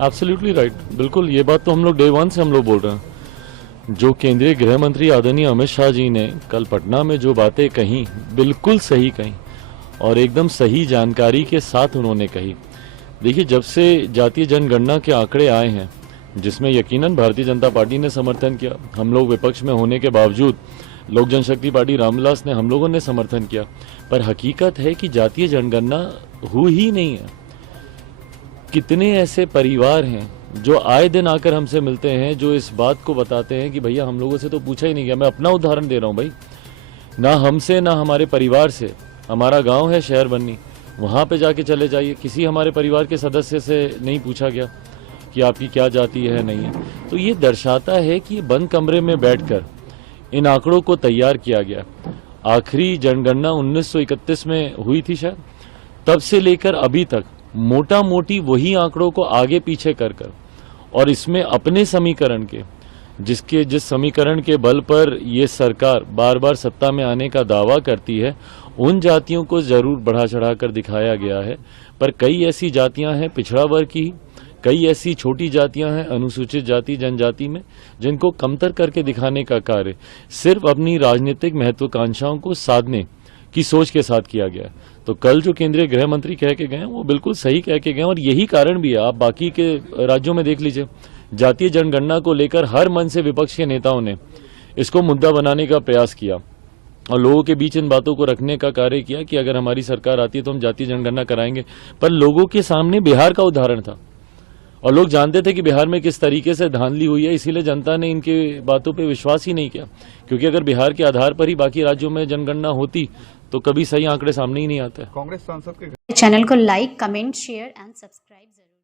Absolutely right, बिल्कुल ये बात तो हम लोग डे वन से हम लोग बोल रहे हैं। जो केंद्रीय गृह मंत्री आदरणीय अमित शाह जी ने कल पटना में जो बातें कही, बिल्कुल सही कही और एकदम सही जानकारी के साथ उन्होंने कही। देखिए, जब से जातीय जनगणना के आंकड़े आए हैं, जिसमें यकीनन भारतीय जनता पार्टी ने समर्थन किया, हम लोग विपक्ष में होने के बावजूद लोक जनशक्ति पार्टी रामविलास ने, हम लोगों ने समर्थन किया, पर हकीकत है कि जातीय जनगणना हुई ही नहीं है। कितने ऐसे परिवार हैं जो आए दिन आकर हमसे मिलते हैं, जो इस बात को बताते हैं कि भैया हम लोगों से तो पूछा ही नहीं गया। मैं अपना उदाहरण दे रहा हूँ भाई, ना हमसे ना हमारे परिवार से। हमारा गांव है शहर बन्नी, वहाँ पे जाके चले जाइए, किसी हमारे परिवार के सदस्य से नहीं पूछा गया कि आपकी क्या जाति है, नहीं है। तो ये दर्शाता है कि बंद कमरे में बैठकर इन आंकड़ों को तैयार किया गया। आखिरी जनगणना 1931 में हुई थी शायद, तब से लेकर अभी तक मोटा मोटी वही आंकड़ों को आगे पीछे कर और इसमें अपने समीकरण के, जिस समीकरण के बल पर ये सरकार बार बार सत्ता में आने का दावा करती है, उन जातियों को जरूर बढ़ा चढ़ा कर दिखाया गया है। पर कई ऐसी जातियां हैं पिछड़ा वर्ग की, कई ऐसी छोटी जातियां हैं अनुसूचित जाति जनजाति में, जिनको कमतर करके दिखाने का कार्य सिर्फ अपनी राजनीतिक महत्वाकांक्षाओं को साधने की सोच के साथ किया गया। तो कल जो केंद्रीय गृह मंत्री कह के गए वो बिल्कुल सही कह के गए, और यही कारण भी है। आप बाकी के राज्यों में देख लीजिए, जातीय जनगणना को लेकर हर मन से विपक्ष के नेताओं ने इसको मुद्दा बनाने का प्रयास किया और लोगों के बीच इन बातों को रखने का कार्य किया कि अगर हमारी सरकार आती है तो हम जातीय जनगणना कराएंगे। पर लोगों के सामने बिहार का उदाहरण था और लोग जानते थे कि बिहार में किस तरीके से धांधली हुई है, इसीलिए जनता ने इनके बातों पे विश्वास ही नहीं किया। क्योंकि अगर बिहार के आधार पर ही बाकी राज्यों में जनगणना होती तो कभी सही आंकड़े सामने ही नहीं आते। कांग्रेस सांसद के चैनल को like, comment, share and subscribe जरूर।